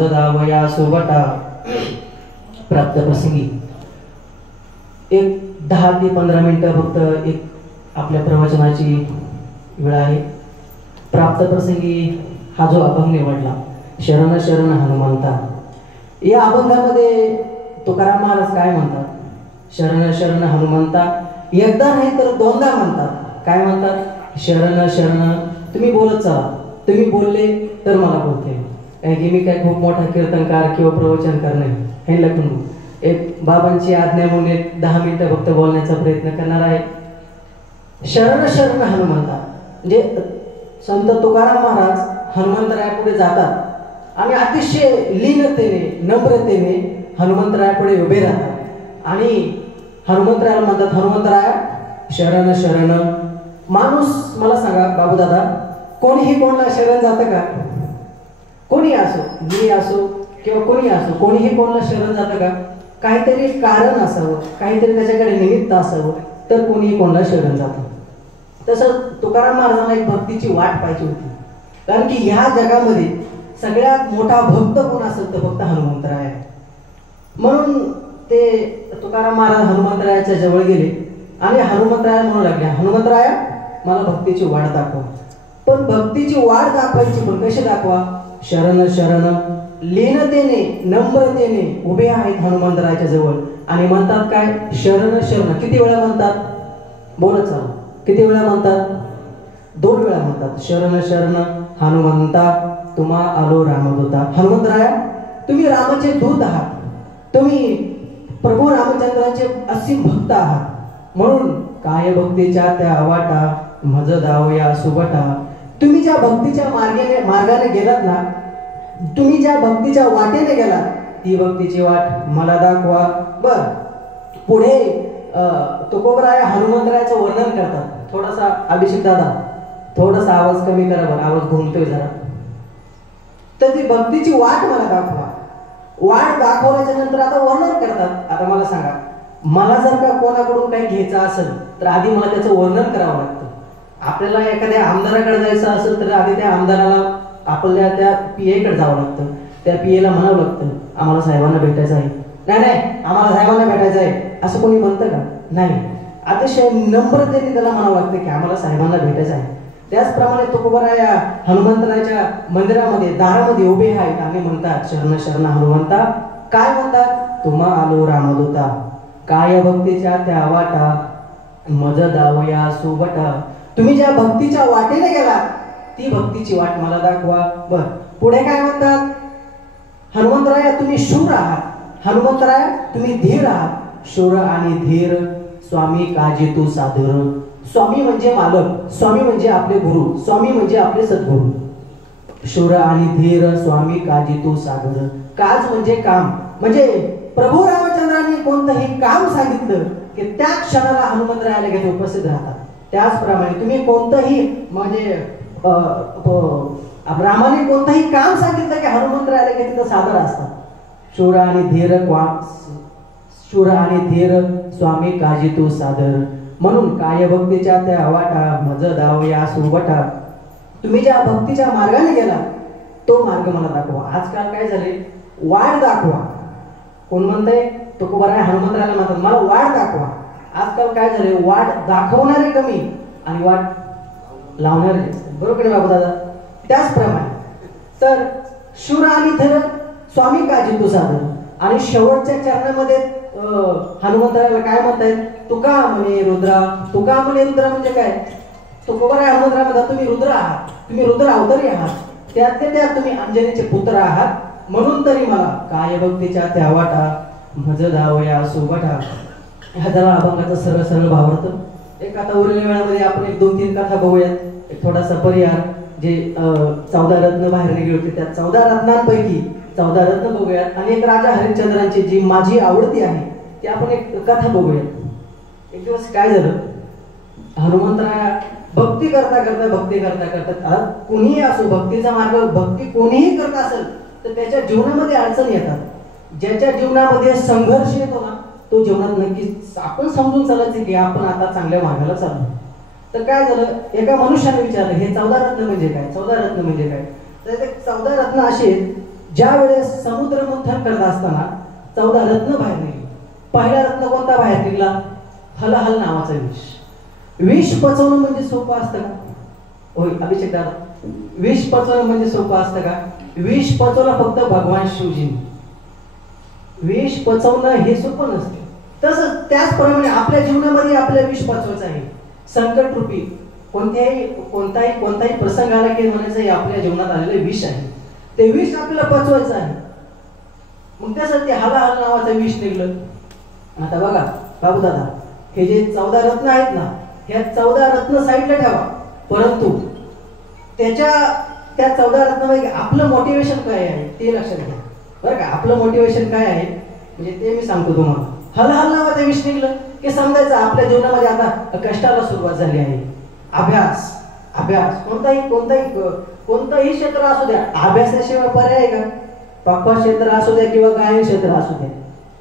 वया सोबटा प्राप्त प्रसंगी एक 10 ते 15 मिनिटं फक्त एक आपल्या प्रवचनाची वेळ आहे. प्राप्त प्रसंगी हा जो अभंग निवडला, शरण शरण हनुमंता, या अभंगामध्ये तुकाराम महाराज काय म्हणतात? शरण शरण हनुमंता एकदा नाही तर दोनदा म्हणतात. काय म्हणतात? शरण शरण. तुम्ही बोलत चला, तुम्ही बोलले तर मला बोलते. कारण की मी काय खूप मोठा कीर्तनकार किंवा प्रवचन करणे हे लग्न एक बाबांची आज्ञा म्हणून एक 10 मिनिटं फक्त बोलण्याचा प्रयत्न करणार आहे. शरण शरण हनुमंता म्हणजे संत तुकाराम महाराज हनुमंतरायापुढे जातात आणि अतिशय लीनतेने नम्रतेने हनुमंतरायापुढे उभे राहतात आणि हनुमंतरायाला म्हणतात, हनुमंतराया शरण शरण. माणूस मला सांगा बाबू दादा, कोणीही कोणाला शरण जातं का? कोणी असो, मी असो किंवा कोणी असो, कोणीही कोणाला शरण जातं का? काहीतरी कारण असावं, काहीतरी त्याच्याकडे निमित्त असावं तर कोणीही कोणाला शरण जातं. तसं तुकाराम महाराजांना एक भक्तीची वाट पाहिजे होती. कारण की ह्या जगामध्ये सगळ्यात मोठा भक्त कोण असेल तर फक्त हनुमंतराय. म्हणून ते तुकाराम महाराज हनुमंतरायाच्या जवळ गेले आणि हनुमंतराया म्हणू लागले, हनुमंतराया मला भक्तीची वाट दाखवा. पण भक्तीची वाट दाखवायची पण कशी दाखवा? शरण शरण. लीनतेने नम्रतेने उभे आहेत हनुमंतरायाच्या जवळ आणि म्हणतात काय? शरण शरण. किती वेळा म्हणतात? बोलत चला. किती वेळा म्हणतात? 2 वेळा म्हणतात. शरण शरण हनुमंता तुम्हा आलो रामदूता. हनुमंतराया तुम्ही रामाचे दूत आहात, तुम्ही प्रभू रामचंद्राचे असीम भक्त आहात. म्हणून काय भक्तीच्या त्या वाटा मज दावया सुबटा. तुम्ही ज्या भक्तीच्या मार्गाने गेलात ना, तुम्ही ज्या भक्तीच्या वाटेने गेलात ती भक्तीची वाट मला दाखवा. बर पुढे तुकोबराया हनुमंतरायाचं वर्णन करतात. थोडासा अभिषेक दादा थोडासा आवाज कमी करा बरं, आवाज घुमतोय जरा. तर ती भक्तीची वाट मला दाखवा. वाट दाखवल्याच्या नंतर आता वर्णन करतात. आता मला सांगा, मला जर का कोणाकडून काही घ्यायचं असेल तर आधी मला त्याचं वर्णन करावं लागतं. आपल्याला एखाद्या आमदाराकडे जायचं असेल तर आधी त्या आमदाराला आपल्या त्या पीएकडे जावं लागतं. त्या पीएला म्हणावं लागतं आम्हाला साहेबांना भेटायचं आहे. नाही आम्हाला साहेबांना भेटायचं आहे असं कोणी म्हणतं का? नाही. अतिशय नम्रतेने त्याला म्हणावं लागतं की आम्हाला साहेबांना भेटायचं आहे. त्याचप्रमाणे तुकोबराया हनुमंतरायाच्या मंदिरामध्ये दारामध्ये उभे आहेत आणि म्हणतात शरण शरण हनुमंता. काय म्हणतात? तुम्हा आलो रामदूता. काय भक्तीच्या त्या वाटा मज दावया सुबटा. तुम्ही ज्या भक्तीच्या वाटेने गेला ती भक्तीची वाट मला दाखवा. बर पुढे काय म्हणतात? हनुमंतराया तुम्ही शूर आहात. हनुमंतराया तुम्ही धीर आहात. शूर आणि धीर स्वामी काजी तू सादर. स्वामी म्हणजे मालक, स्वामी म्हणजे आपले गुरु, स्वामी म्हणजे आपले सद्गुरु. शूर आणि धीर स्वामी काजी तू सादर. काज म्हणजे काम, म्हणजे प्रभू रामचंद्रांनी कोणतंही काम सांगितलं की त्या क्षणाला हनुमंतरायाला घेऊन उपस्थित राहतात. त्याचप्रमाणे तुम्ही कोणतंही म्हणजे रामाने कोणतंही काम सांगितलं की हनुमंतरायाला घेऊन तिथं सादर असतात. शूर आणि धीर शूर आणि धीर स्वामी काजी तू सादर. म्हणून काय भक्तीच्या त्या वाटा मज दावया सुबटा. तुम्ही ज्या भक्तीच्या मार्गाने गेला तो मार्ग मला दाखवा. आजकाल काय झाले? वाट दाखवा. कोण म्हणतंय? तुकोबराया हनुमंतरायाला म्हणतात मला वाट दाखवा. आजकाल काय झाले? वाट दाखवणारे कमी आणि वाट लावणारे जास्त. बरोबर आहे बाबू दादा? त्याचप्रमाणे तर शूर आणि धीर स्वामी काजी तू सादर. आणि शेवटच्या चरणामध्ये हनुमंतरायाला काय म्हणतायत? तुका म्हणे रुद्रा. तुका म्हणे रुद्रा म्हणजे काय? तुकोबराया हनुमंतराया म्हणतात तुम्ही रुद्र आहात, तुम्ही रुद्र अवतारी आहात, त्यात तुम्ही अंजनीचे पुत्र आहात. म्हणून तरी मला काय भक्तीच्या त्या वाटा मज दावया सुबटा. ह्या जरा अभंगाचा सरळ सरळ भावार्थ. एक आता उरलेल्या वेळामध्ये आपण एक 2-3 कथा बघूयात. एक थोडासा परिहार जे 14 रत्न बाहेर निघले होते त्या 14 रत्नांपैकी 14 रत्न बघूयात आणि एक राजा हरिश्चंद्रांची जी माझी आवडती आहे ती आपण एक कथा बघूयात. एक दिवस काय झालं? हनुमंतराया भक्ती करता करता कोणीही असो भक्तीचा मार्ग भक्ती कोणीही करत असेल तर त्याच्या जीवनामध्ये अडचण येतात. ज्याच्या जीवनामध्ये संघर्ष येतो ना तो जीवनात नक्कीच आपण समजून चालायचं की आपण आता चांगल्या मार्गाला चाललो. तर काय झालं? एका मनुष्याने विचारलं हे 14 रत्न म्हणजे काय? 14 रत्न म्हणजे काय? तर 14 रत्न असे ज्या वेळेस समुद्र मंथन करत असताना 14 रत्न बाहेर निघले. पहिला रत्न कोणता बाहेर निघला? हलाहल नावाचा विष. विष पचवणं म्हणजे सोपं असतं का? होय अभिषेक दादा, विष पचवणं म्हणजे सोपं असतं का? विष पचवणं फक्त भगवान शिवजींनी. विष पचवणं हे सोपं नसतं. तसंच त्याचप्रमाणे आपल्या जीवनामध्ये आपल्याला विष पचवायचं आहे. संकट रूपी कोणताही प्रसंग आला की म्हणायचं हे आपल्या जीवनात आलेलं विष आहे. ते विष आपल्याला पचवायचं आहे. मग त्यासाठी हलाहल नावाचं विष निघलं. आता बघा बाबू दादा, हे जे 14 रत्न आहेत ना, ह्या 14 रत्न साईडला ठेवा, परंतु त्या 14 रत्नापैकी आपलं मोटिवेशन काय आहे ते लक्षात घ्या बरं का. आपलं मोटिवेशन काय आहे म्हणजे ते मी सांगतो तुम्हाला. हलाहल नावाचं विष निघलं की समजायचं आपल्या जीवनामध्ये आता कष्टाला सुरुवात झाली आहे. अभ्यास कोणताही क्षेत्र असू द्या, अभ्यासाशिवाय पर्याय आहे का? पक्का क्षेत्र असू द्या किंवा गायन क्षेत्र असू द्या,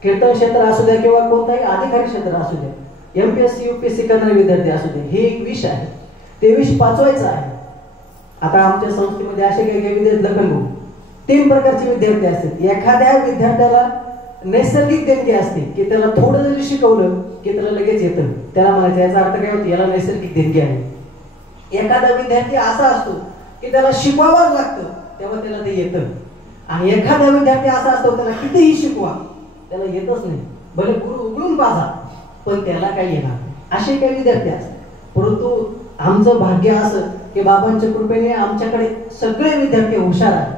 कीर्तन क्षेत्र असू द्या किंवा कोणताही अधिकारी क्षेत्र असू द्या, MPSC UPSC करणारे विद्यार्थी असू दे, हे एक विष आहे. ते विष पाचवायचं आहे. आता आमच्या संस्थेमध्ये असे काही विद्यार्थी लखनभाऊ 3 प्रकारचे विद्यार्थी असतात. एखाद्या विद्यार्थ्याला नैसर्गिक देणगी असते की त्याला थोडं जरी शिकवलं की त्याला लगेच येतं, त्याला म्हणायचं याचा अर्थ काय होतो, याला नैसर्गिक देणगी आहे. एखादा विद्यार्थी असा असतो की त्याला शिकवावं लागतं तेव्हा त्याला ते येतं. आणि एखादा विद्यार्थी असा असतो त्याला कितीही शिकवा त्याला येतच नाही, भले गुरु उघडून पाहा पण त्याला काही येणार नाही. असे काही विद्यार्थी असतात. परंतु आमचं भाग्य असं की बाबांच्या कृपेने आमच्याकडे सगळे विद्यार्थी हुशार आहेत.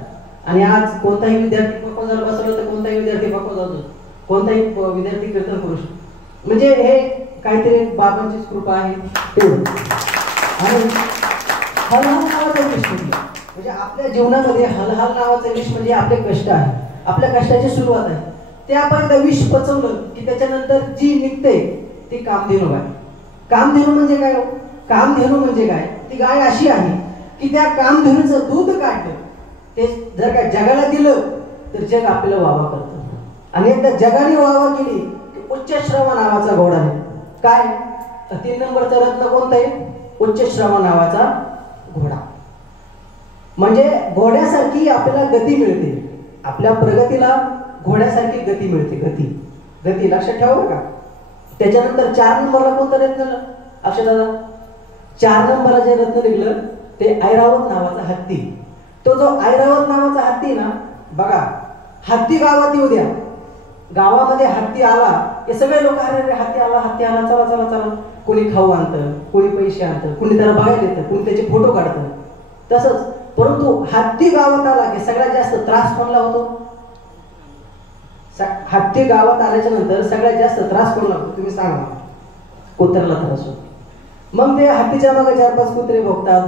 आणि आज कोणताही विद्यार्थी प्रपोजल बसवलं तर कोणताही विद्यार्थी प्रपोजल, कोणताही विद्यार्थी कीर्तन करू शकतो. म्हणजे हे काहीतरी बाबांचीच कृपा आहे तेवढं. आणि हलाहल नावाचा विष म्हणजे आपल्या जीवनामध्ये हलाहल नावाचा विष म्हणजे आपले कष्ट आहे, आपल्या कष्टाची सुरुवात आहे. ते आपण एकदा विष पचवलं की त्याच्यानंतर जी निघते ती कामधेनू आहे. कामधेनू म्हणजे काय? कामधेनू म्हणजे काय? ती गाय अशी आहे की त्या कामधेनूचं दूध काढलं ते जर काय जगाला दिलं तर जग आपल्याला वावा करतं. आणि एकदा जगाने वावा केली की उच्चश्रवा नावाचा घोडा आहे. काय 3 नंबरचा रत्न कोणता आहे? उच्चश्रवा नावाचा घोडा. म्हणजे घोड्यासारखी आपल्याला गती मिळते. आपल्या प्रगतीला घोड्यासारखी गती मिळते. गती लक्षात ठेवा का. त्याच्यानंतर 4 नंबरला कोणतं रत्न अक्षदादा? 4 नंबरला जे रत्न निघलं ते ऐरावत नावाचा हत्ती. तो जो ऐरावत नावाचा हत्ती ना, बघा हत्ती गावात येऊ द्या, गावामध्ये हत्ती आला की सगळे लोक अरे हत्ती आला चला चला चला, कोणी खाऊ आणतं, कोणी पैसे आणतं, कोणी त्याला बघायला येतं, कोणी त्याचे फोटो काढतं. तसंच परंतु हत्ती गावात आला की सगळ्यात जास्त त्रास कोणाला होतो? हत्ती गावात आल्याच्या नंतर सगळ्यात जास्त त्रास कोणाला होतो तुम्ही सांगा? कुत्र्याला त्रास होतो. मग ते हत्तीच्या मागे 4-5 कुत्रे भोगतात.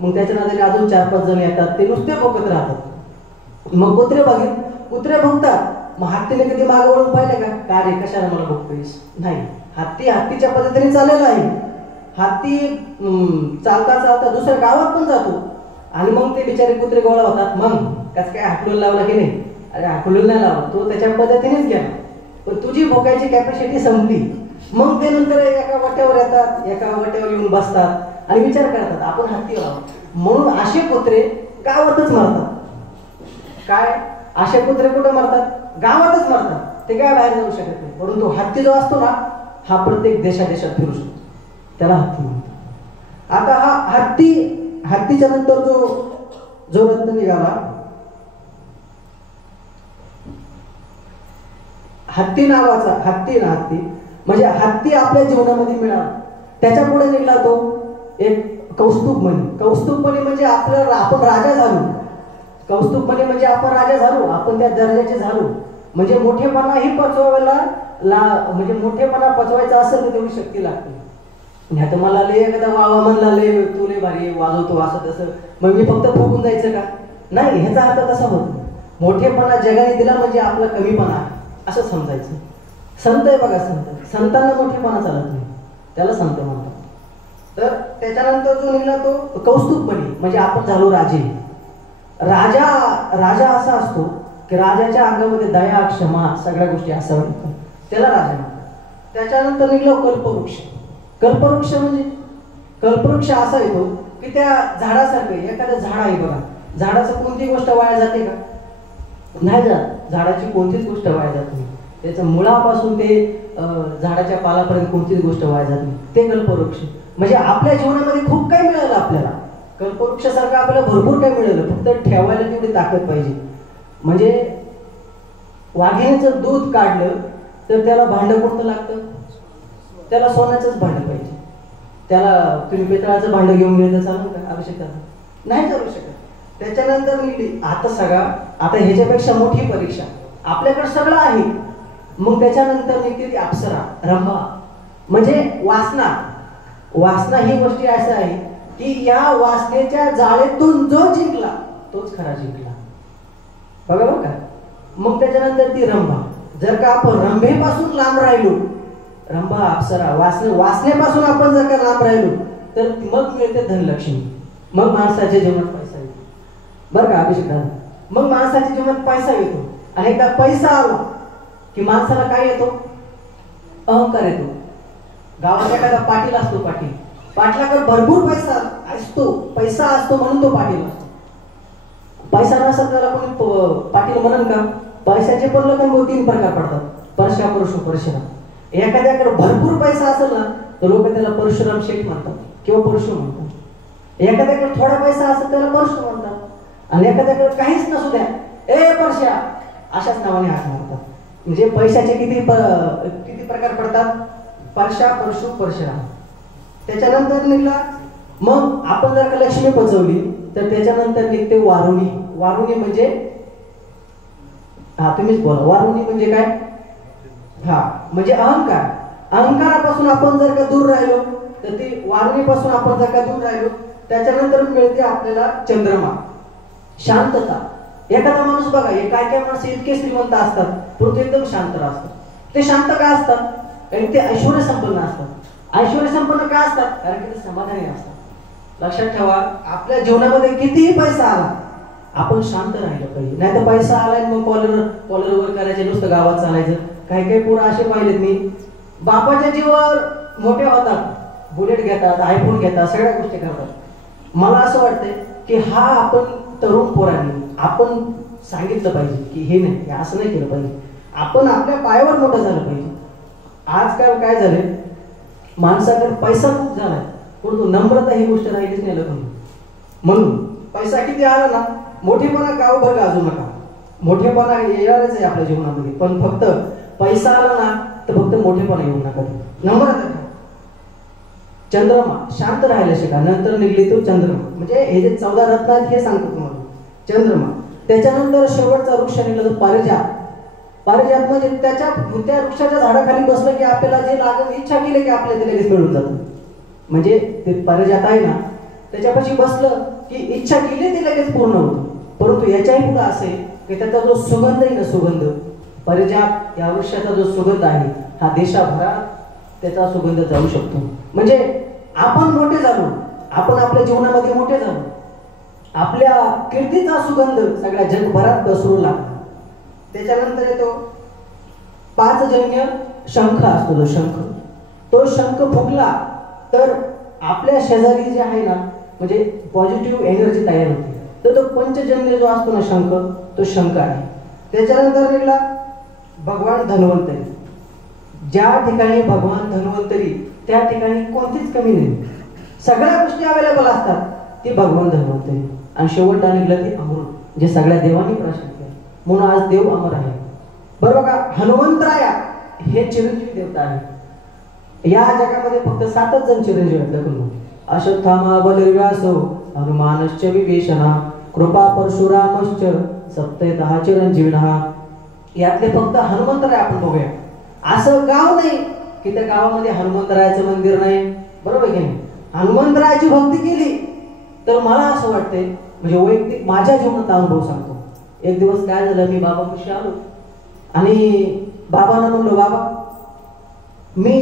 मग त्याच्या नादाने अजून 4-5 जण येतात, ते नुसते भोगत राहतात. मग कुत्रे भोगतात. मग हत्तीने कधी मागे वळून पाहिले का रे कशाला मला भोगतोयस? नाही. हत्ती हत्तीच्या पद्धतीने चाललेला आहे. हत्ती चालता दुसऱ्या गावात पण जातो. आणि मग ते बिचारे कुत्रे गोळा होतात. मग कसं काय हाकलून लावला की नाही? अरे हाकलून नाही लावला, तो त्याच्या पद्धतीनेच गेला. पण तुझी भोगायची कॅपॅसिटी संपली. मग ते नंतर एका वाट्यावर येतात, एका वाट्यावर येऊन बसतात आणि विचार करतात आपण हत्ती आहोत. म्हणून असे कुत्रे गावातच मरतात. काय असे कुत्रे कुठं मरतात? गावातच मरतात. ते काय बाहेर जाऊ शकत नाही. परंतु हत्ती जो असतो ना, हा प्रत्येक देशात फिरू शकतो. त्याला हत्ती म्हणतात. आता हा हत्तीच्या नंतर जो रत्न निघाला हत्ती नावाचा, हत्ती म्हणजे हत्ती आपल्या जीवनामध्ये मिळाला. त्याच्या पुढे निघाला तो एक कौस्तुभमणी म्हणजे आपण राजा झालो. कौस्तुभमणी म्हणजे आपण राजा झालो, आपण त्या दर्जाचे झालो. म्हणजे मोठेपणाही म्हणजे मोठेपणा पचवायचा असेल तर तेवढी शक्ती लागते. नाही तर मला लय एखादा वावा म्हणला लय तू लय भारी वाजवतो असं तसं, मग मी फक्त फुगून जायचं का? नाही, ह्याचा अर्थ तसा होत. मोठेपणा जगाने दिला म्हणजे आपला कमीपणा आहे असं समजायचं. संत आहे बघा, संतांना मोठेपणा चालत नाही, त्याला संत म्हणतात. तर त्याच्यानंतर जो निघाला तो कौस्तुभमणी म्हणजे आपण झालो राजे. राजा असा असतो की राजाच्या अंगामध्ये दया क्षमा सगळ्या गोष्टी असाव्या, त्याला राजा म्हणतात. त्याच्यानंतर निघाला कल्पवृक्ष. कल्पवृक्ष म्हणजे कल्पवृक्ष असा येतो की त्या झाडासारखं एखादं झाड आहे बघा, झाडाचं कोणती गोष्ट वाया जाते का? नाही जात. झाडाची कोणतीच गोष्ट वाया जात नाही. त्याच्या मुळापासून ते झाडाच्या पालापर्यंत कोणतीच गोष्ट वाया जात नाही. ते कल्पवृक्ष. म्हणजे आपल्या जीवनामध्ये खूप काही मिळालं आपल्याला. कल्पवृक्षासारखं आपल्याला भरपूर काही मिळालं, फक्त ठेवायला तेवढी ताकद पाहिजे. म्हणजे वाघिणीचं दूध काढलं तर त्याला भांडं कोणतं लागतं? त्याला सोन्याचंच भांडं पाहिजे. त्याला तुम्ही पितळाचं भांडं घेऊन गेलं तर चालेल का? आवश्यकता नाही चालू शकत. त्याच्यानंतर आता ह्याच्यापेक्षा मोठी परीक्षा. आपल्याकडे सगळं आहे, मग त्याच्यानंतर निघते ती अप्सरा, रंभा. म्हणजे वासना ही गोष्टी असं आहे की या वासनेच्या जाळेतून जो जिंकला तोच खरा जिंकला. बघा बघा. मग त्याच्यानंतर ती रंभा. जर का आपण रंभेपासून लांब राहिलो, रंभा अप्सरा वासनेपासून आपण जर का लांब राहिलो तर मग मिळते धनलक्ष्मी. मग माणसाच्या जीवनात पैसा येतो. बरं का अभिषेक दादा? मग माणसाच्या जीवनात पैसा येतो. आणि एकदा पैसा आला की माणसाला काय येतो? अहंकार येतो. गावात एखादा पाटील असतो, पाटलाकडे भरपूर पैसा असतो म्हणून तो पाटील असतो. पैसा नसत त्याला कोणी पाटील म्हणून का? पैशाचे पण लोक 3 प्रकार पडतात: परशा, परशु, परशुराम. एखाद्याकडे भरपूर पैसा असेल ना तर लोक त्याला परशुराम शेठ म्हणतात किंवा परशु म्हणतात. एखाद्याकडे थोडा पैसा असेल त्याला परशु म्हणतात. आणि एखाद्याकडे काहीच नसू द्या, ए परशा, अशाच नावाने हाक मारतात. म्हणजे पैशाचे किती प्रकार पडतात? परशा, परशु, परशुराम. त्याच्यानंतर निघला मग आपण जर का लक्ष्मी पचवली तर त्याच्यानंतर निघते वारुणी. वारुणी म्हणजे तुम्हीच बोला. वारुणी म्हणजे काय? म्हणजे अहंकार. अहंकारापासून आपण जर का दूर राहिलो तर ती वारुणीपासून आपण जर का दूर राहिलो त्याच्यानंतर मिळते आपल्याला चंद्रमा, शांतता. एखादा माणूस बघा, हे काय माणसं इतके श्रीमंत असतात परंतु एकदम शांत असतात. ते शांत का असतात? कारण ते ऐश्वर्य संपन्न असतात. ऐश्वर्य संपन्न का असतात? कारण की ते समाधानी असतात. लक्षात ठेवा, आपल्या जीवनामध्ये कितीही पैसा आला आपण शांत राहिलं पाहिजे. नाही तर पैसा आलाय मग कॉलर वर करायचे, नुसतं गावात चालायचं. काही पोरं असे पाहिलेत मी, बापाच्या जीवावर मोठे होतात, बुलेट घेतात, आयफोन घेतात, सगळ्या गोष्टी करतात. मला असं वाटतंय की आपण तरुण पोरांनी आपण सांगितलं पाहिजे की हे नाही, असं नाही केलं पाहिजे. आपण आपल्या पायावर मोठं झालं पाहिजे. आजकाल काय झालंय, माणसाकडे पैसा खूप झालाय परंतु नम्रता ही गोष्ट राहिलीच नाही लोकांना. म्हणून पैसा किती आला ना, मोठेपणा गावभर गाजू नका. मोठेपणा येणारच आहे आपल्या जीवनामध्ये, पण फक्त पैसा आला ना तर फक्त मोठेपणा येऊ नका. नम्रता. चंद्रमा, शांत राहायला शिका. नंतर निघली तो चंद्रमा. म्हणजे हे जे 14 रत्न आहेत हे सांगतो तुम्हाला. चंद्रमा. त्याच्यानंतर शेवटचा वृक्ष निघला तो पारिजात. पारिजात म्हणजे त्या वृक्षाच्या झाडाखाली बसलं की आपल्याला जे लागेल, इच्छा केली की आपल्याला ते लगेच मिळून जातं. म्हणजे ते पारिजात आहे ना, त्याच्यापाशी बसलं की इच्छा केली ती लगेच पूर्ण होतं. परंतु याच्याही पुढे असे की त्याचा जो सुगंध आहे ना, सुगंध, पारिजात या वृक्षाचा जो सुगंध आहे हा देशाभरात त्याचा सुगंध जाऊ शकतो. म्हणजे आपण मोठे झालो, आपण आपल्या जीवनामध्ये मोठे झालो, आपल्या कीर्तीचा सुगंध सगळ्या जगभरात पसरू लागला. त्याच्यानंतर येतो 5 जन्य शंख असतो. तो शंख फुगला तर आपल्या शेजारी जे आहे ना, म्हणजे पॉझिटिव्ह एनर्जी तयार होते. तर तो पंचजन्य जो असतो ना शंख, तो शंख आहे. त्याच्यानंतर निघाला भगवान धन्वंतरी. ज्या ठिकाणी भगवान धन्वंतरी त्या ठिकाणी कोणतीच कमी नाही, सगळ्या गोष्टी अवेलेबल असतात, ती भगवान धन्वंतरी. आणि शेवटला निघलं ते अमृत, जे सगळ्या देवांनी प्रशांत केलं, म्हणून आज देव अमर आहे. बरोबर का? हनुमंतराया हे चिरंजीवी देवता आहे. या जगामध्ये फक्त 7च जण चिरंजीव आहेत. अश्वत्थामा, बलिर्व्यासो, हनुमानश्च विभीषणा, कृपा परशुरामश्च, सप्तैतः चिरंजीविनः. यातले फक्त हनुमंतराय आपण बघूया. असं गाव नाही की त्या गावामध्ये हनुमंतरायाचं मंदिर नाही. बरोबर की नाही? हनुमंतरायाची भक्ती केली तर मला असं वाटतंय, म्हणजे वैयक्तिक माझ्या जीवनात अनुभव सांगतो. एक दिवस काय झालं, मी बाबापाशी आलो आणि बाबांना म्हणलो, बाबा मी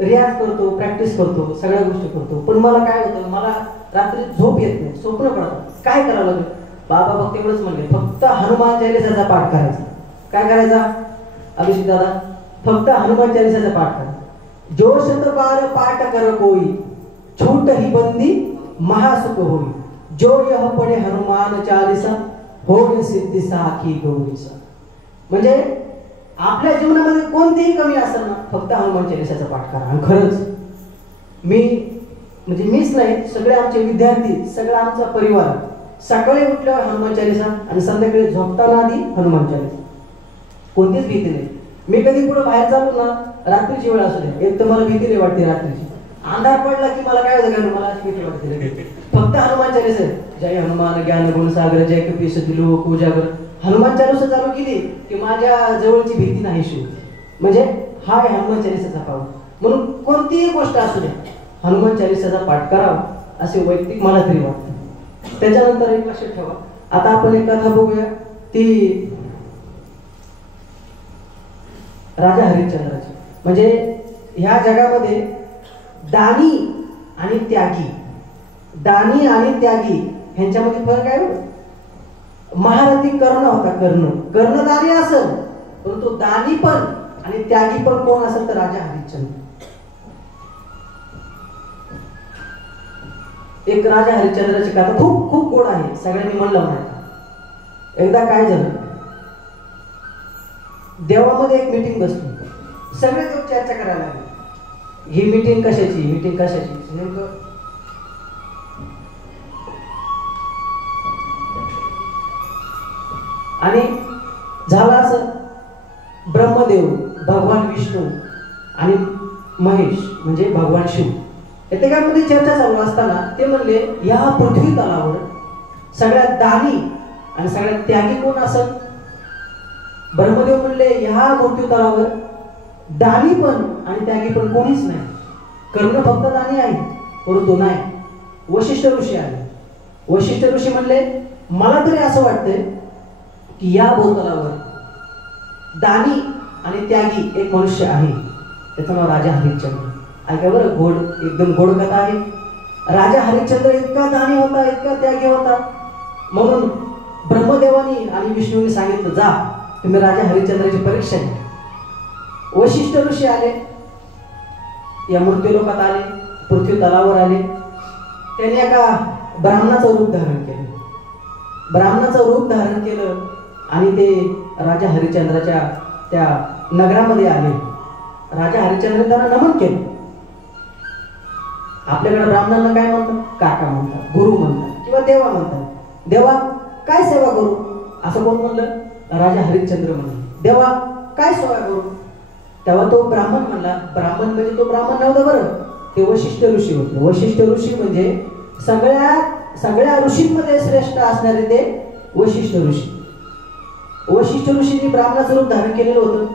रियाज करतो, प्रॅक्टिस करतो, सगळ्या गोष्टी करतो, पण मला काय होतं, मला रात्री झोप येत नाही, स्वप्न पडतं, काय करावं लागेल? बाबा फक्त एवढंच म्हणले, फक्त हनुमान चालीसाचा पाठ करायचा. काय करायचा अभिषेक दादा? फक्त हनुमान चालीसाचा पाठ करा. जो शतबार पाठ कर कोई, छूट ही बंदी महासुख होई. जो यह पढ़े हनुमान चालीसा, होय सिद्धी साखी गौरीचा. म्हणजे आपल्या जीवनामध्ये कोणतीही कमी असेल ना, फक्त हनुमान चालीसाचा पाठ करा. आणि खरंच म्हणजे मीच नाही, सगळे आमचे विद्यार्थी, सगळा आमचा परिवार सकाळी उठल्यावर हनुमान चालीसा आणि संध्याकाळी झोपताना आधी हनुमान चालीसा. कोणतीच भीती नाही. मी कधी पुढे बाहेर चाललो ना, रात्रीची वेळ असू दे, एक तर मला भीती नाही वाटते रात्रीची. अंधार पडला की मला काय होतं, मला भीती वाटते. फक्त हनुमान चालीसा, जय हनुमान ज्ञान गुण सागर जय कपीस लोक उजागर, हनुमान चालीसा चालू केली की माझ्या जवळची भीती नाहीशी होती. म्हणजे हा आहे हनुमान चालीसाचा पाऊल. म्हणून कोणतीही गोष्ट असू दे, हनुमान चालीसाचा पाठ करावा असे वैयक्तिक मला तरी वाटतं. त्याच्यानंतर एक लक्षात ठेवा, आता आपण एक कथा बघूया, ती राजा हरिश्चंद्राची. म्हणजे ह्या जगामध्ये दानी आणि त्यागी, दानी आणि त्यागी ह्यांच्यामध्ये फरक आहे. महारथी कर्ण होता, कर्णदारी असेल, परंतु दानी पण आणि त्यागी पण कोण असेल तर राजा हरिश्चंद्र. एक राजा हरिश्चंद्राची कथा खूप खूप गोड आहे, सगळ्यांनी म्हणलं नाही. एकदा काय झालं, देवामध्ये एक मीटिंग बसली, सगळे देव चर्चा करायला लागले. ही मीटिंग कशाची नेमकं. आणि झालं असं, ब्रह्मदेव, भगवान विष्णू आणि महेश म्हणजे भगवान शिव एकेकामध्ये चर्चा चालू असताना ते म्हणले, या पृथ्वी तलावर सगळ्यात दानी आणि सगळ्यात त्यागी कोण असेल. ब्रह्मदेव म्हणले, ह्या मृत्यू तलावर दानी पण आणि त्यागी पण कोणीच नाही. कर्ण फक्त दानी आहे, परंतु नाही. वशिष्ठ ऋषी आले. वशिष्ठ ऋषी म्हणले, मला तरी असं वाटतंय की या भूतलावर दानी आणि त्यागी एक मनुष्य आहे, त्याचं नाव राजा हरिश्चंद्र. ऐका बरं, गोड, एकदम गोड कथा आहे. राजा हरिश्चंद्र इतका दानी होता, इतका त्यागी होता, म्हणून ब्रह्मदेवानी आणि विष्णूंनी सांगितलं, जा तुम्ही राजा हरिश्चंद्राची परीक्षा घ्या. वशिष्ठ ऋषी आले, या मृत्यू लोकात आले, पृथ्वी तलावर आले. त्यांनी एका ब्राह्मणाचं रूप धारण केलं. ब्राह्मणाचं रूप धारण केलं आणि ते राजा हरिश्चंद्राच्या त्या नगरामध्ये आले. राजा हरिश्चंद्र त्यांना नमन केलं. आपल्याकडे ब्राह्मणांना काय म्हणतात, काका म्हणतात, गुरु म्हणतात किंवा देवा म्हणतात. देवा काय सेवा करू असं कोण म्हणलं, राजा हरिश्चंद्र म्हणले. देवा काय सेवा करू, तेव्हा तो ब्राह्मण म्हणला. ब्राह्मण म्हणजे तो ब्राह्मण नव्हता बरं, ते वशिष्ठ ऋषी होते. वशिष्ठ ऋषी म्हणजे सगळ्या ऋषींमध्ये श्रेष्ठ असणारे ते वशिष्ठ ऋषी. वशिष्ठ ऋषींनी ब्राह्मणाचं रूप धारण केलेलं होतं.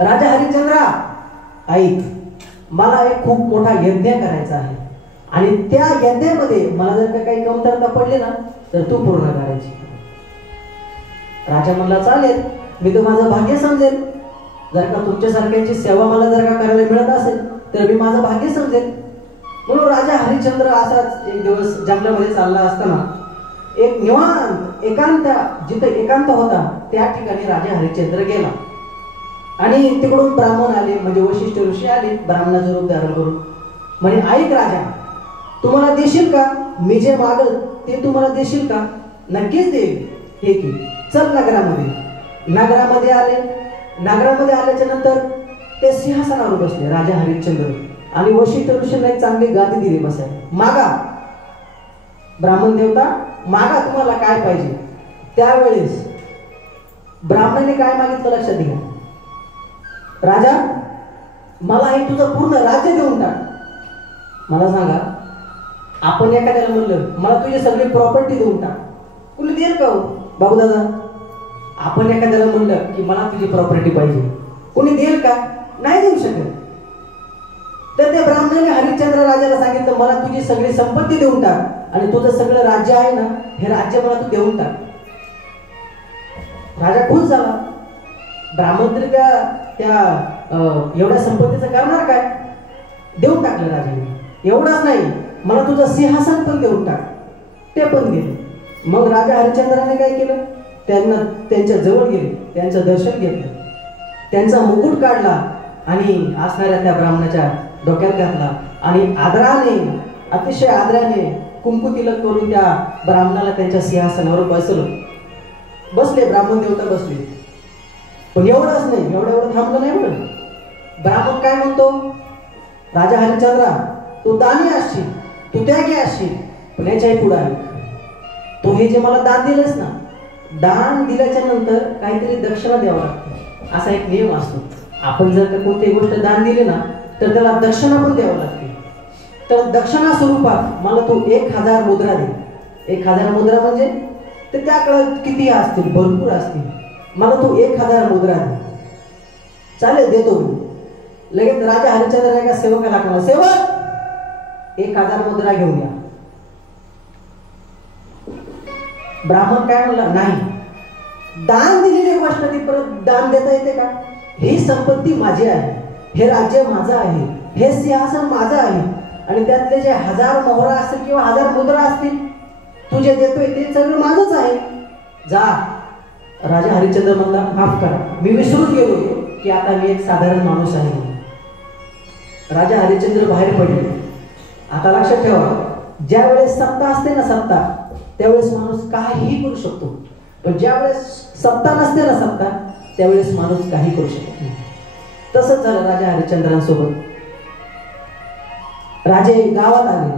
राजा हरिश्चंद्रा ऐक, मला एक खूप मोठा यज्ञ करायचा आहे आणि त्या यज्ञामध्ये मला जर का काही कमतरता पडली ना तर तू पूर्ण करायची. राजा म्हणला, चालेल, मी तर माझं भाग्य समजेल. जर का तुमच्यासारख्यांची सेवा मला जर का करायला मिळत असेल तर मी माझं भाग्य समजेल. म्हणून राजा हरिश्चंद्र असाच एक दिवस जंगलामध्ये चालला असताना एक निवांत एकांत, जिथे एकांत होता त्या ठिकाणी राजा हरिश्चंद्र गेला. आणि तिकडून ब्राह्मण आले, म्हणजे वशिष्ठ ऋषी आले ब्राह्मणाचं रूप धारण करून. म्हणे, ऐक राजा, तुम्हाला देशील का, मी जे मागल ते तुम्हाला देशील का. नक्कीच देईल. ठीक आहे, चल नगरामध्ये. नगरामध्ये आले. नगरामध्ये आल्याच्या नंतर ते सिंहासनावर बसले राजा हरिश्चंद्र. आणि वशिष्ठ ऋषींना एक चांगली गादी दिली बसायला. मागा ब्राह्मण देवता, मागा तुम्हाला काय पाहिजे. त्यावेळेस ब्राह्मणाने काय मागितलं लक्षात घ्या, राजा मला हे तुझं पूर्ण राज्य देऊन टाक. मला सांगा, आपण एखाद्याला म्हणलं मला तुझी सगळी प्रॉपर्टी देऊन टाक, कुणी देईल का हो बाबू दादा. आपण एखाद्याला म्हणलं की मला तुझी प्रॉपर्टी पाहिजे, कुणी देईल का, नाही देऊ शकत. तर त्या ब्राह्मणाने हरिश्चंद्र राजाला सांगितलं, मला तुझी सगळी संपत्ती देऊन टाक आणि तुझं सगळं राज्य आहे ना, हे राज्य मला तू देऊन टाक. राजा खुश झाला. ब्राह्मण तरी त्या एवढ्या संपत्तीचं करणार काय, देऊन टाकलं राजाने. एवढंच नाही, मला तुझं सिंहासन पण देऊन टाक, ते पण दिलं. मग राजा हरिश्चंद्राने काय केलं, त्यांना त्यांच्या जवळ गेले, त्यांचं दर्शन घेतलं, त्यांचा मुकुट काढला आणि असणाऱ्या त्या ब्राह्मणाच्या डोक्यात घातला आणि आदराने, अतिशय आदराने कुंकू तिलक करून त्या ब्राह्मणाला त्यांच्या सिंहासनावर बसवलं. बसले, ब्राह्मण देवता बसले. पण एवढंच नाही, एवढं थांबलं नाही बरं. ब्राह्मण काय म्हणतो, राजा हरिश्चंद्रा तू दानी असशील, तू त्यागी असशील, पण याच्याही पुढे आहे, तो हे जे मला दान दिलंस ना, दान दिल्याच्या नंतर काहीतरी दक्षिणा द्यावं लागते, असा एक नियम असतो. आपण जर का कोणतीही गोष्ट दान दिली ना तर त्याला दक्षिणा पण द्यावं लागते. तर दक्षिणा स्वरूपात मला तो 1000 मुद्रा दे. 1000 मुद्रा म्हणजे ते त्या काळात किती असतील, भरपूर असतील. मला तो 1000 मुद्रा दे. चालेल, देतो मी. लगेच राजा हरिश्चंद्र एका सेवकाला म्हणला, सेवक 1000 मुद्रा घेऊन या. ब्राह्मण काय म्हणला, नाही, दान दिलेली गोष्ट ती परत दान देता येते का? ही संपत्ती माझी आहे, हे राज्य माझं आहे, हे सिंहासन माझं आहे, आणि त्यातले जे 1000 मोहरा असतील किंवा 1000 मुद्रा असतील, तू जे देतोय ते सगळं माझंच आहे. जा. राजा हरिश्चंद्र म्हणला, माफ करा, मी विसरून गेलो की आता मी एक साधारण माणूस आहे. राजा हरिश्चंद्र बाहेर पडले. आता लक्षात ठेवा, ज्या वेळेस सत्ता असते ना, सत्ता, त्यावेळेस माणूस काहीही करू शकतो. पण ज्या वेळेस सत्ता नसते ना, सत्ता, त्यावेळेस माणूस काही करू शकत नाही. तसंच झालं राजा हरिश्चंद्रांसोबत. राजे गावात आले,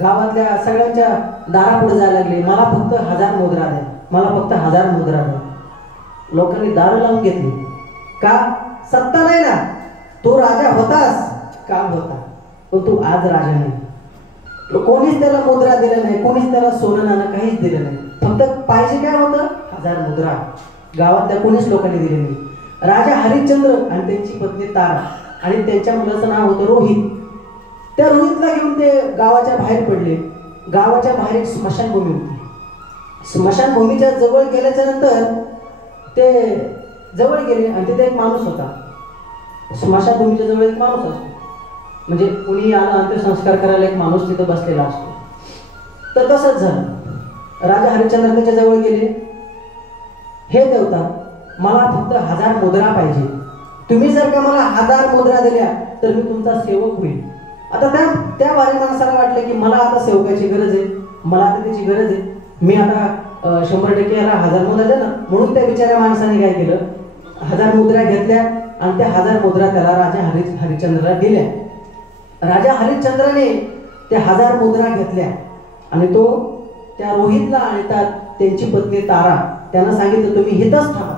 गावातल्या सगळ्यांच्या दारापुढे जायला लागले, मला फक्त 1000 मुद्रा द्या, मला फक्त 1000 मुद्रा द्या. लोकांनी दार लावून घेतली. का? सत्ता नाही ना, तो राजा होतास, काम होता, पण तू आज राजा नाही. कोणीच त्याला मुद्रा दिल्या नाही, कोणीच त्याला सोनं नाणं काहीच दिलं नाही. फक्त पाहिजे काय होतं, 1000 मुद्रा. गावातल्या कोणीच लोकांनी दिले नाही. राजा हरिश्चंद्र आणि त्यांची पत्नी तारा आणि त्यांच्या मुलाचं नाव होतं रोहित. त्या रोहितला घेऊन ते गावाच्या बाहेर पडले. गावाच्या बाहेर एक स्मशानभूमी होती. स्मशानभूमीच्या जवळ गेल्याच्या नंतर ते जवळ गेले आणि तिथे एक माणूस होता. स्मशानभूमीच्या जवळ एक माणूस असतो, म्हणजे कुणी आला अंत्यसंस्कार करायला एक माणूस तिथं बसलेला असतो. तर तसंच झालं. राजा हरिश्चंद्र त्याच्या जवळ गेले. हे देवता, मला फक्त 1000 मुद्रा पाहिजे. तुम्ही जर का मला 1000 मुद्रा दिल्या तर मी तुमचा सेवक होईल. आता त्या वारी माणसाला वाटलं की मला आता सेवकाची गरज आहे, मला आता त्याची गरज आहे, मी आता 100% याला 1000 मुद्रा द्या ना. म्हणून त्या बिचाऱ्या माणसाने काय केलं, 1000 मुद्रा घेतल्या आणि त्या 1000 मुद्रा त्याला राजा हरिश्चंद्राला दिल्या. राजा हरिश्चंद्राने त्या 1000 मुद्रा घेतल्या आणि तो त्या रोहितला आणि त्यांची पत्नी तारा त्यांना सांगितलं, तुम्ही हितच थांबा,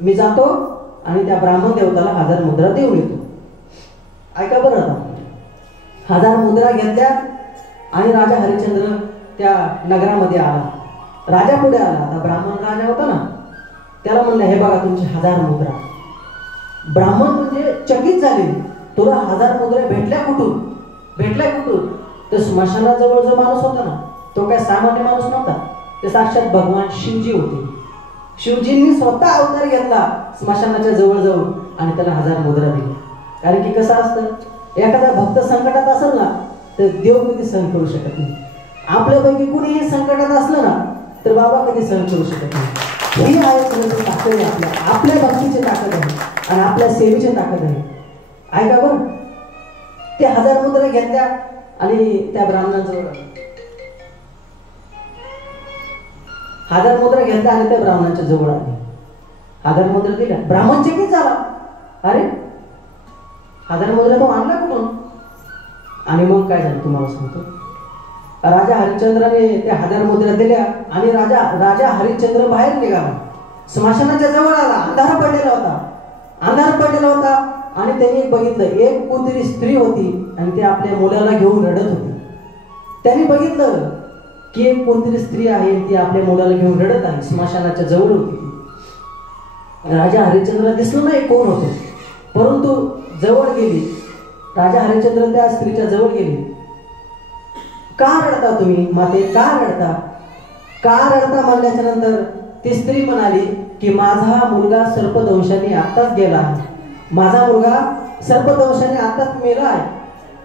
मी जातो आणि त्या ब्राह्मण देवताला 1000 मुद्रा देऊन येतो. ऐका बरं, आता 1000 मुद्रा घेतल्या आणि राजा हरिश्चंद्र त्या नगरामध्ये आला. राजा पुढे आला. आता ब्राह्मण राजा होता ना, त्याला म्हणलं, हे बघा तुमची 1000 मुद्रा. ब्राह्मण म्हणजे चकित झाले, तुला 1000 मुद्रा भेटल्या कुठून? तर स्मशानाजवळ जो माणूस होता ना, तो काय सामान्य माणूस नव्हता, ते साक्षात भगवान शिवजी होते. शिवजींनी स्वतः अवतार घेतला स्मशानाच्या जवळ जाऊन आणि त्याला 1000 मुद्रा दिली. कारण की कसं असतं, एखादा भक्त संकटात असेल ना तर देव कधी सहन करू शकत नाही. आपल्यापैकी कुणीही संकटात असलं ना तर बाबा कधी सहन करू शकत नाही. ही आहे तुमची ताकद आहे, आपल्या भक्तीची ताकद आहे आणि आपल्या सेवेची ताकद आहे. ऐका बरं, ते 1000 मुद्रा घेतल्या आणि त्या ब्राह्मणाजवळ 1000 मुद्रा घेतल्या आणि त्या ब्राह्मणाच्या जवळ आले. 1000 मुद्रा दिल्या. ब्राह्मण चकित झाला, अरे 1000 मुद्रा तो आणला कुठून? आणि मग काय झालं तुम्हाला सांगतो. राजा हरिश्चंद्राने त्या 1000 मुद्रा दिल्या आणि राजा हरिश्चंद्र बाहेर निघाला. स्मशानाच्या जवळ आला. अंधार पडलेला होता आणि त्यांनी बघितलं, एक कोणतरी स्त्री होती आणि ती आपल्या मुलाला घेऊन रडत होती. त्यांनी बघितलं की एक कोणतरी स्त्री आहे, ती आपल्या मुलाला घेऊन रडत आहे. स्मशानाच्या जवळ होती ती. राजा हरिश्चंद्र दिसलं नाही कोण होते, परंतु जवळ गेली. राजा हरिश्चंद्र त्या स्त्रीच्या जवळ गेले. का रडता तुम्ही माते, का रडता म्हणल्याच्या नंतर ती स्त्री म्हणाली की माझा मुलगा सर्पदंशाने आत्ताच गेला आहे, माझा मुलगा सर्पदंशाने आत्ताच मेला आहे,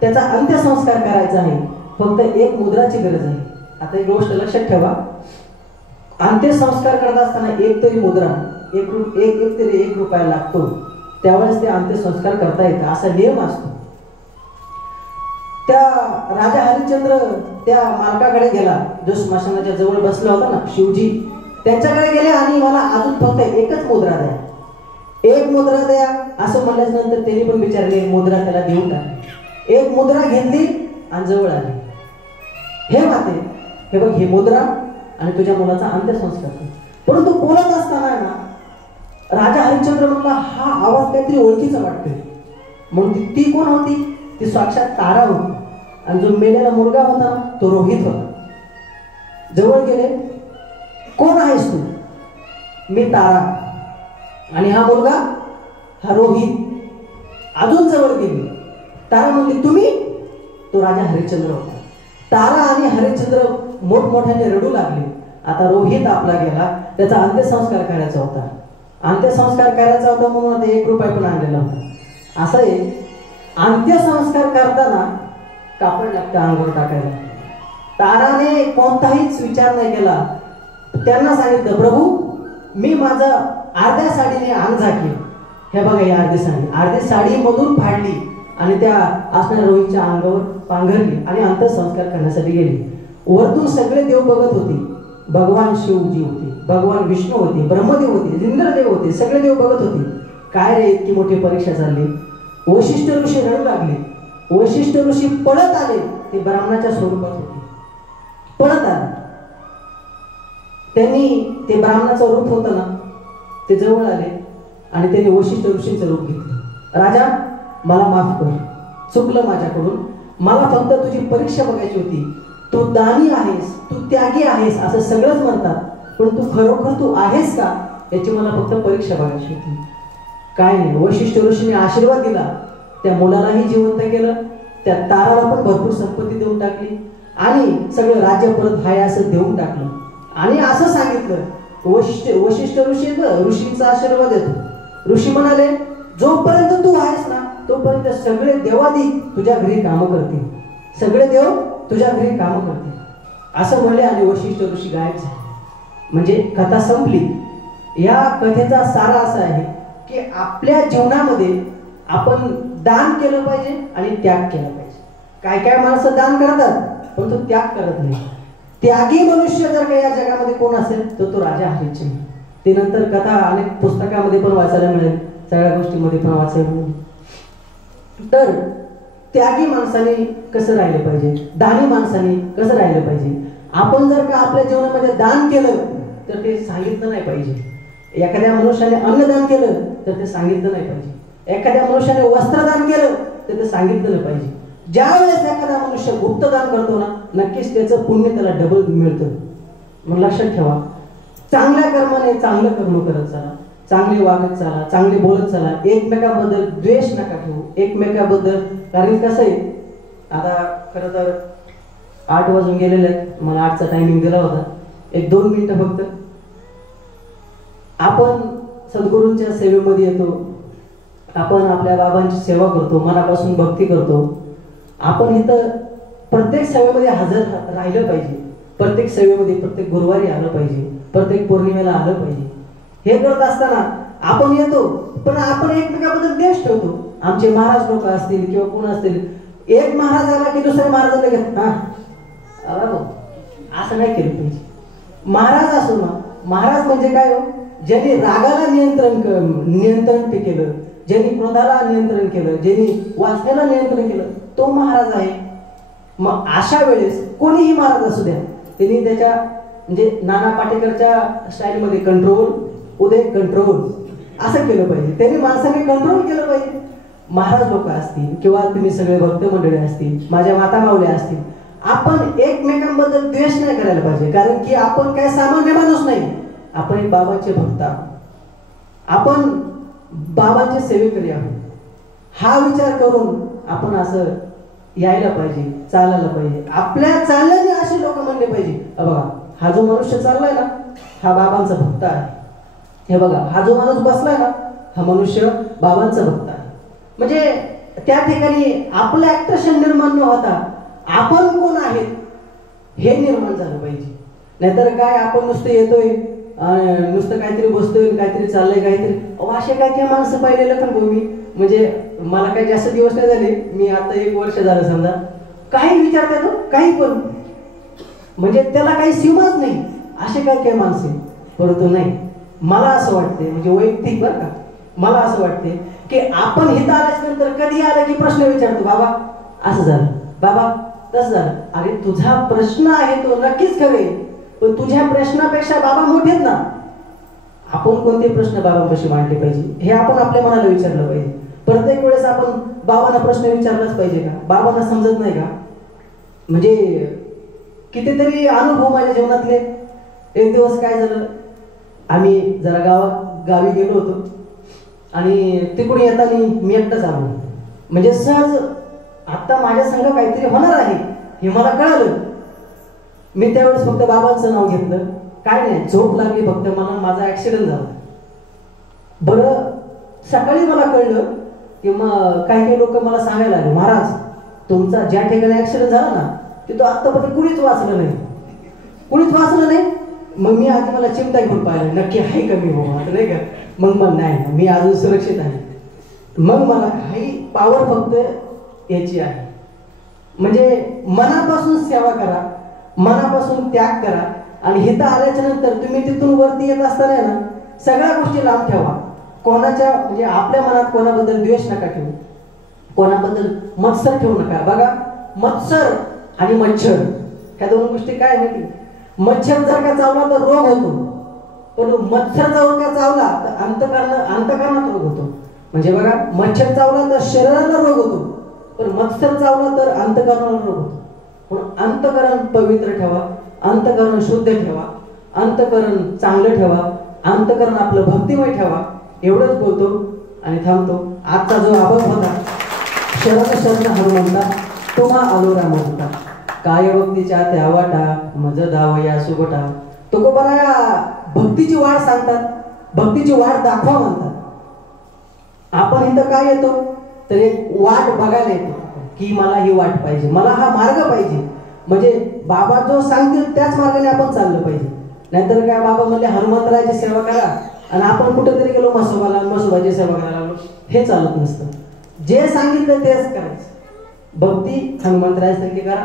त्याचा अंत्यसंस्कार करायचा आहे, फक्त एक मुद्राची गरज आहे. आता एक गोष्ट लक्षात ठेवा, अंत्यसंस्कार करत असताना एक तरी मुद्रा, एक रुपया लागतो, त्यावेळेस ते अंत्यसंस्कार करता येतं, असा नियम असतो. त्या राजा हरिश्चंद्र त्या मालकाकडे गेला जो स्मशानाच्या जवळ बसला होता ना, शिवजी. त्यांच्याकडे गेले आणि मला अजून फक्त एकच मुद्रा द्या, एक मुद्रा द्या असं म्हणल्याच नंतर त्यांनी पण विचारले, मुद्रा त्याला देऊन टाकली. एक मुद्रा घेतली आणि जवळ आली. हे माते, हे बघ ही मुद्रा आणि तुझ्या मुलाचा अंत्यसंस्कार कर. परंतु बोलत असताना ना राजा हरिश्चंद्र म्हणला, हा आवाज काहीतरी ओळखीचा वाटतोय. म्हणून ती कोण होती? ती साक्षात तारा होती. आणि जो मेलेला मुलगा होता ना तो रोहित होता. जवळ गेले, कोण आहेस तू? मी तारा. आणि हा मुलगा? हा रोहित. अजून जवळ गेली, तारा म्हणली, तुम्ही? तो राजा हरिश्चंद्र होता. तारा आणि हरिश्चंद्र मोठमोठ्याने रडू लागले. आता रोहित आपला गेला, त्याचा अंत्यसंस्कार करायचा होता. अंत्यसंस्कार करायचा होता म्हणून आता 1 रुपया पण आणलेला होता. असं आहे, अंत्यसंस्कार करताना कापड लागतं अंगावर टाकायला. ताराने कोणताहीच विचार नाही केला. त्यांना सांगितलं, प्रभू मी माझं अर्ध्या साडीने अंग झाकेल. हे बघा ही अर्धी साडी मधून फाडली आणि त्या असणाऱ्या रोहितच्या अंगावर पांघरली आणि अंत्यसंस्कार करण्यासाठी गेली. वरतून सगळे देव बघत होते. भगवान शिवजी होते, भगवान विष्णू होते, ब्रह्मदेव होते, इंद्रदेव होते, सगळे देव बघत होते. काय रे इतकी मोठी परीक्षा चालली. वशिष्ठ ऋषी रडू लागले. वशिष्ठ ऋषी पळत आले. ते ब्राह्मणाच्या स्वरूपात होते. पळत आले. त्यांनी ते ब्राह्मणाचं रूप होतं ना ते जवळ आले आणि त्यांनी वशिष्ठ ऋषींचं रूप घेतलं. राजा मला माफ कर, चुकलं माझ्याकडून. मला फक्त तुझी परीक्षा बघायची होती. तू दानी आहेस, तू त्यागी आहेस असं सगळंच म्हणतात, पण तू खरोखर तू आहेस का याची मला फक्त परीक्षा बघायची होती. काय नाही, वशिष्ठ ऋषीने आशीर्वाद दिला. त्या मुलालाही जिवंत केलं, त्या ताराला पण भरपूर संपत्ती देऊन टाकली आणि सगळं राज्य परत हाय असं देऊन टाकलं. आणि असं सांगितलं, वशिष्ठ ऋषींचा आशीर्वाद येतो. ऋषी म्हणाले, जोपर्यंत तू आहेस ना तोपर्यंत सगळे देवादी तुझ्या घरी कामं करतील, सगळे देव तुझ्या घरी कामं करतील असं म्हणले आणि वशिष्ठ ऋषी गायब झाले. म्हणजे कथा संपली. या कथेचा सार असा आहे की आपल्या जीवनामध्ये आपण दान केलं पाहिजे आणि त्याग केला पाहिजे. काय काय माणसं दान करतात पण तो त्याग करत नाही. त्यागी मनुष्य जर का या जगामध्ये कोण असेल तर तो राजा हरिश्चंद्र. ते नंतर कथा अनेक पुस्तकामध्ये पण वाचायला मिळेल, सगळ्या गोष्टींमध्ये पण वाचायला मिळेल. तर त्यागी माणसाने कसं राहिलं पाहिजे, दानी माणसाने कसं राहिलं पाहिजे. आपण जर का आपल्या जीवनामध्ये दान केलं तर ते सांगितलं नाही पाहिजे. एखाद्या मनुष्याने अन्नदान केलं तर ते सांगितलं नाही पाहिजे. एखाद्या मनुष्याने वस्त्रदान केलं तर ते सांगितलं नाही पाहिजे. ज्या वेळेस एखादा मनुष्य गुप्तदान करतो ना नक्कीच त्याचं पुण्य त्याला डबल मिळतं. मग लक्षात ठेवा, चांगल्या कर्माने चांगलं कर्म करत चला, चांगले वागत चला, चांगले बोलत चला. एकमेकांबद्दल द्वेष नका ठेवू एकमेकांबद्दल. कारण कसं आहे, आता खरं तर 8 वाजून गेलेले आहेत. मला 8चा टायमिंग दिला होता. 1-2 मिनिटं फक्त. आपण सद्गुरूंच्या सेवेमध्ये येतो, आपण आपल्या बाबांची सेवा करतो, मनापासून भक्ती करतो. आपण इथं प्रत्येक सेवेमध्ये हजर राहिलं पाहिजे. प्रत्येक सेवेमध्ये प्रत्येक गुरुवारी आलं पाहिजे, प्रत्येक पौर्णिमेला आलं पाहिजे. हे करत असताना आपण येतो पण आपण एकमेकांबद्दल द्वेष ठेवतो. आमचे महाराज लोक असतील किंवा कोण असतील, एक महाराज आला की दुसऱ्या महाराजाला आला तो असं नाही केलं पाहिजे. महाराज असो ना, महाराज म्हणजे काय हो, ज्यांनी रागाला नियंत्रण केलं, ज्यांनी क्रोधाला नियंत्रण केलं, ज्यांनी वासनेला नियंत्रण केलं तो महाराज आहे. मग अशा वेळेस कोणीही महाराज असू द्या, त्यांनी त्याच्या म्हणजे नाना पाटेकरच्या स्टाईलमध्ये कंट्रोल उदय कंट्रोल असं केलं पाहिजे. त्यांनी माणसाने कंट्रोल केलं पाहिजे. महाराज लोक असतील किंवा तुम्ही सगळे भक्त मंडळी असतील, माझ्या माता मावल्या असतील, आपण एकमेकांबद्दल द्वेष नाही करायला पाहिजे. कारण की आपण काय सामान्य माणूस नाही, आपण एक बाबांचे भक्त आहोत, आपण बाबांचे सेवेकरी आहोत. हा विचार करून आपण असं यायला पाहिजे, चालायला पाहिजे. आपल्या चालण्याने असे लोक म्हणले पाहिजे, बघा हा जो मनुष्य चाललाय ना हा बाबांचा भक्त आहे. हे बघा हा जो माणूस बसलाय ना हा मनुष्य बाबांचा भक्त आहे. म्हणजे त्या ठिकाणी आपलं ऍक्ट्रेशन निर्माण न होता आपण कोण आहेत हे निर्माण झालं पाहिजे. नाहीतर काय आपण नुसतं येतोय, नुसतं काहीतरी बसतोय, काहीतरी चाललंय, काहीतरी असे काय काय माणसं पाहिलेलं पण मी. म्हणजे मला काही जास्त दिवस नाही झाले, मी आता 1 वर्ष झालं समजा, काही विचारतात काही पण, म्हणजे त्याला काही सीमाच नाही. असे काय काय माणसं परंतु नाही, मला असं वाटते, म्हणजे वैयक्तिक बरं का, मला असं वाटते की आपण हिथं आल्यानंतर कधी आलं की प्रश्न विचारतो, बाबा असं झालं, बाबा तसं झालं. अरे तुझा प्रश्न आहे तो नक्कीच खरे, पण तुझ्या प्रश्नापेक्षा बाबा मोठेत ना. आपण कोणते प्रश्न बाबांपाशी मांडले पाहिजे हे आपण आपल्या मनाला विचारलं पाहिजे. प्रत्येक वेळेस आपण बाबांना प्रश्न विचारलाच पाहिजे का? बाबांना समजत नाही का? म्हणजे कितीतरी अनुभव माझ्या जीवनातले. एक दिवस काय झालं, आम्ही जरा गावी गेलो होतो आणि तिकडून येताना मी एकटाच आलो. म्हणजे सहज आता माझ्या संग काहीतरी होणार आहे हे मला कळालं. मी त्यावेळेस फक्त बाबांचं नाव घेतलं, काय नाही, झोप लागली फक्त मला, माझा ऍक्सिडेंट झाला. बरं सकाळी मला कळलं की मग काही लोक मला सांगायला लागले, महाराज तुमचा ज्या ठिकाणी ऍक्सिडेंट झाला ना तिथं आत्तापर्यंत कुणीच वाचलं नाही, कुणीच वाचलं नाही. मग मी आधी मला चिमटा घेऊन पाहिलं, नक्की आहे का मी बाबा, नाही का? मग मला नाही, मी अजून सुरक्षित आहे. मग मला काही पावर फक्त याची आहे, म्हणजे मनापासून सेवा करा, मनापासून त्याग करा. आणि हिथं आल्याच्या नंतर तुम्ही तिथून वरती येत असताना ना सगळ्या गोष्टी लांब ठेवा. कोणाच्या म्हणजे आपल्या मनात कोणाबद्दल द्वेष नका ठेवू, कोणाबद्दल मत्सर ठेवू नका. बघा मत्सर आणि मच्छर ह्या दोन गोष्टी काय माहिती, मच्छर जर का चावला तर रोग होतो, पण मत्सर जर का चावला तर अंतकरणात रोग होतो. म्हणजे बघा मच्छर चावला तर शरीराला रोग होतो, पण मत्सर चावला तर अंतकरणाला रोग होतो. म्हणून अंतकरण पवित्र ठेवा, अंतकरण शुद्ध ठेवा, अंतकरण चांगलं ठेवा, अंतकरण आपलं भक्तिमय ठेवा. एवढंच बोलतो आणि थांबतो. आजचा जो अभंग होता, शरण शरण हनुमंता तुम्हा आलो रामदूता, काय भक्तीच्या त्या वाटा मज धावया सुगोटा. तुकोबाराया भक्तीची वाट सांगतात, भक्तीची वाट दाखवा म्हणतात. आपण इथं काय येतो तर एक वाट बघायला येतो की मला ही वाट पाहिजे, मला हा मार्ग पाहिजे. म्हणजे बाबा जो सांगतील त्याच मार्गाने आपण चाललं पाहिजे. नाहीतर काय बाबा म्हणजे हनुमंतरायाची सेवा करा आणि आपण कुठेतरी गेलो मसोबाची सेवा करायला लागलो, हे चालत नसतं. जे सांगितलं तेच करायचं. भक्ती हनुमंतरायासारखी करा.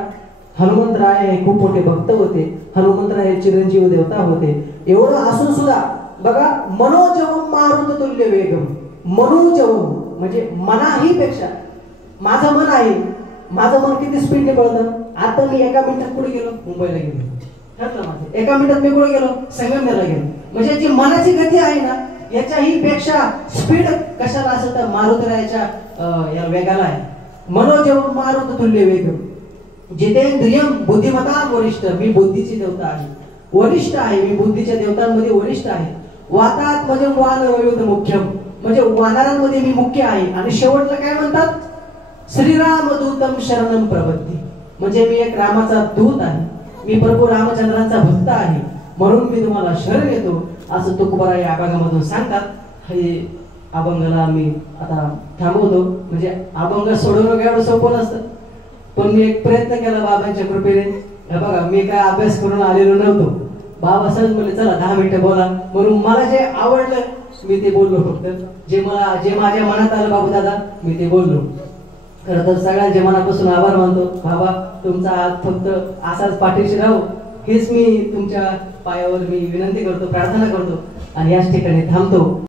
हनुमंतराय हे खूप मोठे भक्त होते, हनुमंतराय हे चिरंजीव देवता होते. एवढं असून सुद्धा बघा मनोजवम मारुत तुल्य वेगम, मनोजवम म्हणजे मनाही पेक्षा माझं मन आहे, माझं मन किती स्पीडने पळतं. आता मी एका मिनिटात पुढे गेलो, मुंबईला गेलो, एका मिनिटात मी कुठे गेलो, संगमनेरला गेलो. म्हणजे जी मनाची गती आहे ना याच्याही पेक्षा स्पीड कशाला असेल तर मारुतरायाच्या या वेगाला आहे. मनोजवम मारुत तुल्य वेगम जितेंद्रियम बुद्धिमता वरिष्ठ, मी बुद्धीची देवता आहे, वरिष्ठ आहे, मी बुद्धीच्या देवतांमध्ये वरिष्ठ आहे. वातात म्हणजे वानरयुध मुख्यम, म्हणजे वानरांमध्ये मी मुख्य आहे. आणि शेवटला काय म्हणतात, श्रीराम दूतम शरणम प्रबद्धी, म्हणजे मी एक रामाचा दूत आहे, मी प्रभू रामचंद्रांचा भक्त आहे, म्हणून मी तुम्हाला शरण येतो, असं तुकोबाराय या अभंगामधून सांगतात. हे अभंगाला मी आता थांबवतो. म्हणजे अभंग सोडवणं एवढं सोपं नसतं, पण मी एक प्रयत्न केला बाबांच्या कृपेने. हे बघा मी काय अभ्यास करून आलेलो नव्हतो, बाबा सहज म्हणले चला 10 मिनिटं बोला, म्हणून मला जे आवडलं मी ते बोललो. फक्त जे माझ्या मनात आलं बाबू दादा मी ते बोललो. खरं तर सगळ्यांच्या मनापासून आभार मानतो. बाबा तुमचा हात फक्त असाच पाठीशी राहू हेच मी तुमच्या पायावर मी विनंती करतो, प्रार्थना करतो आणि याच ठिकाणी थांबतो.